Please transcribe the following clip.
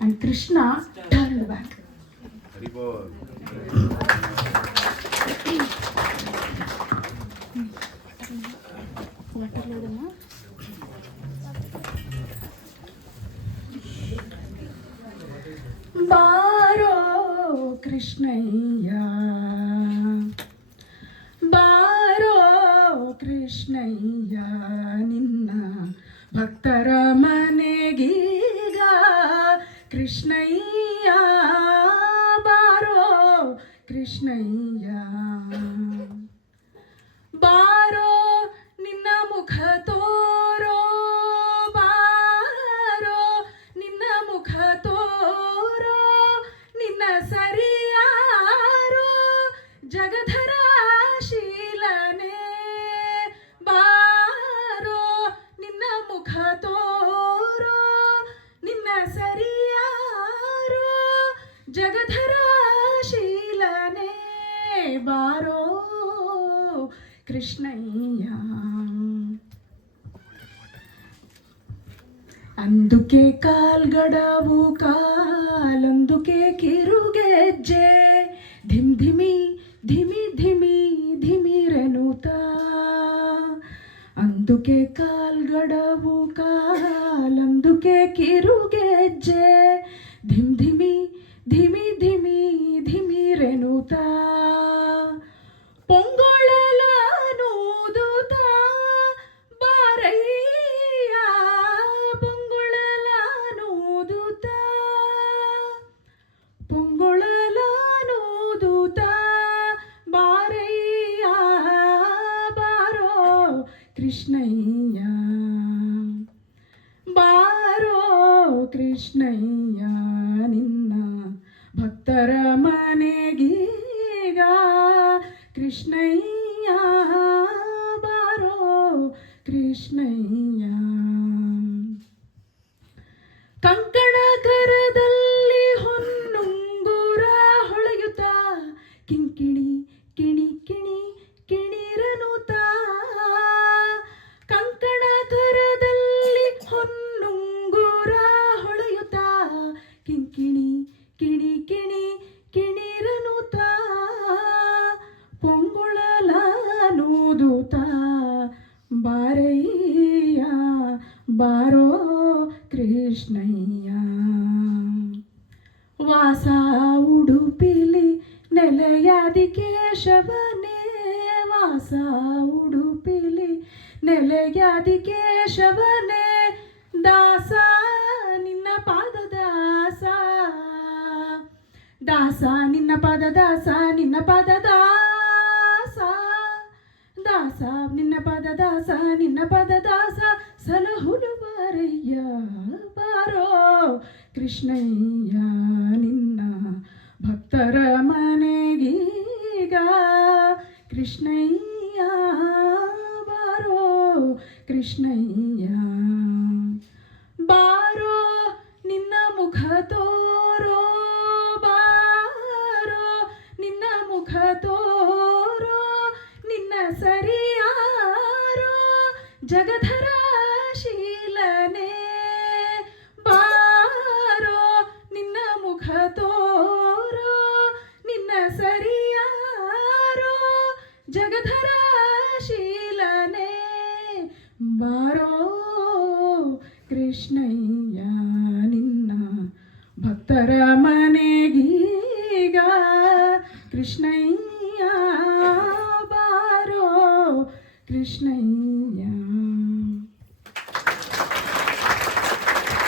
and Krishna turned back. ಬಾರೋ ಕೃಷ್ಣಯ್ಯ, ಬಾರೋ ಕೃಷ್ಣಯ್ಯ, ನಿನ್ನ ಭಕ್ತರ ಮನೆಗೀಗ ಕೃಷ್ಣಯ್ಯ, ಬಾರೋ ಕೃಷ್ಣಯ್ಯ, ಬಾರೋ ನಿನ್ನ ಮುಖ ತೋರೋ, ಬಾರೋ ನಿನ್ನ ಮುಖ ತೋರೋ, ನಿನ್ನ ಸರಿಯಾರೋ ಜಗಧರ ಶೀಲನೆ, ಬಾರೋ ನಿನ್ನ ಮುಖ ತೋರೋ, ನಿನ್ನ ಸರಿಯಾರೋ ಜಗಧರ ಶೀಲನೆ, ಬಾರೋ ಕೃಷ್ಣಯ್ಯ. అందుకే కాల్గడవు కాలందుకే కిరుగెజ్జೆ, ధిమ్ ధిమి ధిమి ధిమి ధిమిరెనుతా, అందుకే కాల్గడవు కాలందుకే కిరుగెజ్జೆ, ధిమ్ ధిమి ధిమి ధిమి ధిమిరెనుతా, పొంగొళలనూదుతా ಬಾರಯ್ಯ, ಪೊಂಗೊಳಲನೂದುತಾ, ಪೊಂಗೊಳಲನೂದುತಾ, ಬಾರಯ್ಯ, ಬಾರೋ ಕೃಷ್ಣಯ್ಯ, ಬಾರೋ ಕೃಷ್ಣಯ್ಯ, ನಿನ್ನ ಭಕ್ತರ ಮನೆಗೀಗ ಕೃಷ್ಣಯ್ಯ, ಬಾರೋ ಕೃಷ್ಣಯ್ಯ. ಕಂಕಣ ಕರದಲ್ಲಿ ಹೊನ್ನುಂಗುರ ಹೊಳೆಯುತ್ತ, ಕಿಂಕಿಣಿ ಕಿಣಿ ಕಿಣಿ ಕಿಣಿರನುತ, ಕಂಕಣ ಕರದಲ್ಲಿ ಹೊನ್ನುಂಗುರ ಹೊಳೆಯುತ್ತ, ಕಿಂಕಿಣಿ ಕಿಣಿ ಕಿಣಿ ಕಿಣಿರನುತ, ಪೊಂಗುಳಲನೂದುತ, ಬಾರಯ್ಯ, ಬಾರೋ ಕೃಷ್ಣಯ್ಯ. ವಾಸ ಉಡುಪಿಲಿ ನೆಲೆಯಾದಿ ಕೇಶವನೇ, ವಾಸ ಉಡುಪಿಲಿ ನೆಲೆಯಾದಿ ಕೇಶವನೇ, ದಾಸ ನಿನ್ನ ಪಾದದಾಸ, ದಾಸ ನಿನ್ನ ಪಾದದಾಸ, ನಿನ್ನ ಪಾದದಾಸ, ದಾಸ ನಿನ್ನ ಪದದಾಸ, ನಿನ್ನ ಪದದಾಸ, ಸಲಹುಲು ಬಾರಯ್ಯ, ಬಾರೋ ಕೃಷ್ಣಯ್ಯ, ನಿನ್ನ ಭಕ್ತರ ಮನೆಗೀಗ ಕೃಷ್ಣಯ್ಯ, ಬಾರೋ ಕೃಷ್ಣಯ್ಯ, ಬಾರೋ ನಿನ್ನ ಮುಖ ತೋರೋ, ಬಾರೋ ನಿನ್ನ ಮುಖ ತೋರೋ, ನಿನ್ನ ಸರಿಯಾರೋ ಜಗಧರ ಶೀಲನೆ, ಬಾರೋ ನಿನ್ನ ಮುಖ ತೋರೋ, ನಿನ್ನ ಸರಿಯಾರೋ ಜಗಧರ ಶೀಲನೆ, ಬಾರೋ ಕೃಷ್ಣಯ್ಯ, ನಿನ್ನ ಭಕ್ತರ ಮನೆಗೀಗ ಕೃಷ್ಣಯ್ಯ, ಬಾರೋ ಕೃಷ್ಣಯ್ಯ.